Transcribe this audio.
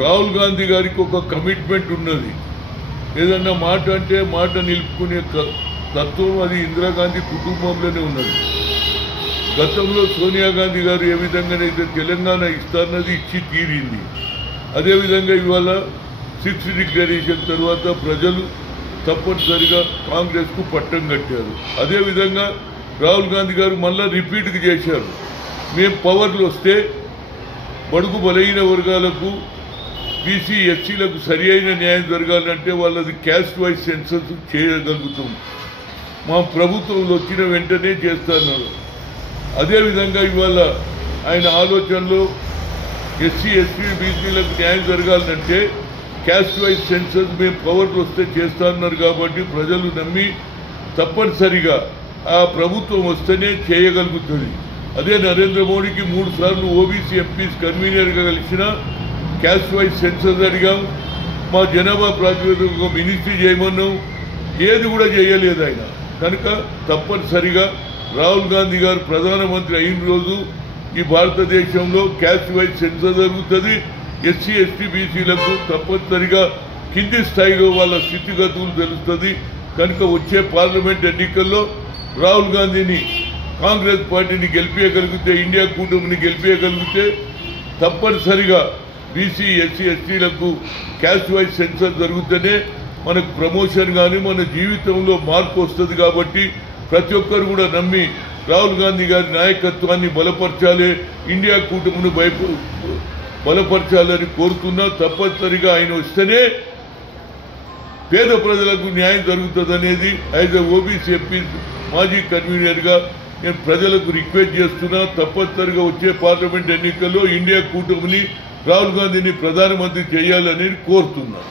రాహుల్ గాంధీ గారికి ఒక కమిట్మెంట్ ఉన్నది. ఏదన్నా మాట అంటే మాట నిలుపుకునే తత్వం అది ఇందిరాగాంధీ కుటుంబంలోనే ఉన్నది. గతంలో సోనియా గాంధీ గారు ఏ విధంగానైతే తెలంగాణ ఇస్తారన్నది ఇచ్చి తీరింది. అదేవిధంగా ఇవాళ 6 డిక్లరేషన్ తర్వాత ప్రజలు తప్పనిసరిగా కాంగ్రెస్కు పట్టం కట్టారు. అదేవిధంగా రాహుల్ గాంధీ గారు మళ్ళా రిపీట్కి చేశారు. మేము పవర్లు వస్తే బడుగు బలహీన వర్గాలకు బీసీ ఎస్సీలకు సరి అయిన న్యాయం జరగాలంటే వాళ్ళది క్యాస్ట్ వైజ్ సెన్సస్ చేయగలుగుతాం. మా ప్రభుత్వంలో వచ్చిన వెంటనే చేస్తున్నారు. అదేవిధంగా ఇవాళ ఆయన ఆలోచనలో ఎస్సీ ఎస్టీ బీసీలకు న్యాయం జరగాలంటే క్యాస్ట్ వైజ్ సెన్సస్ మేము పవర్లు వస్తే చేస్తున్నారు. కాబట్టి ప్రజలు నమ్మి తప్పనిసరిగా ఆ ప్రభుత్వం వస్తేనే చేయగలుగుతుంది. అదే నరేంద్ర మోడీకి 3 సార్లు ఓబీసీ ఎంపీస్ కన్వీనర్గా కలిసిన క్యాస్ట్ వైజ్ సెన్సస్ అడిగాం. మా జనాభా ప్రాతిపదికగా మినిస్ట్రీ చేయమన్నాం. ఏది కూడా చేయలేదు ఆయన. కనుక తప్పనిసరిగా రాహుల్ గాంధీ గారు ప్రధానమంత్రి అయిన రోజు ఈ భారతదేశంలో క్యాస్ట్ వైజ్ సెన్సస్ జరుగుతుంది. ఎస్సీ ఎస్టీ బీసీలకు తప్పనిసరిగా కింది స్థాయిలో వాళ్ళ స్థితిగతులు తెలుస్తుంది. కనుక వచ్చే పార్లమెంట్ ఎన్నికల్లో రాహుల్ గాంధీని కాంగ్రెస్ పార్టీని గెలిపించగలిగితే, ఇండియా కూటమిని గెలిపించగలిగితే తప్పనిసరిగా బీసీ ఎస్సీ ఎస్టీలకు క్యాస్ట్ వైజ్ సెన్సస్ జరుగుతూనే మనకు ప్రమోషన్ కానీ మన జీవితంలో మార్పు వస్తుంది. కాబట్టి ప్రతి ఒక్కరు కూడా నమ్మి రాహుల్ గాంధీ గారి నాయకత్వాన్ని బలపరచాలి, ఇండియా కూటమిని బలపరచాలని కోరుతున్నా. తప్పనిసరిగా ఆయన వస్తేనే పేద ప్రజలకు న్యాయం జరుగుతుంది అనేది యాజ్ ఎ ఓబీసీ ఎంపీ మాజీ కన్వీనర్గా నేను ప్రజలకు రిక్వెస్ట్ చేస్తున్నా. తప్పనిసరిగా వచ్చే పార్లమెంట్ ఎన్నికల్లో ఇండియా కూటమిని రాహుల్ గాంధీని ప్రధానమంత్రి చేయాలని కోరుతున్నాను.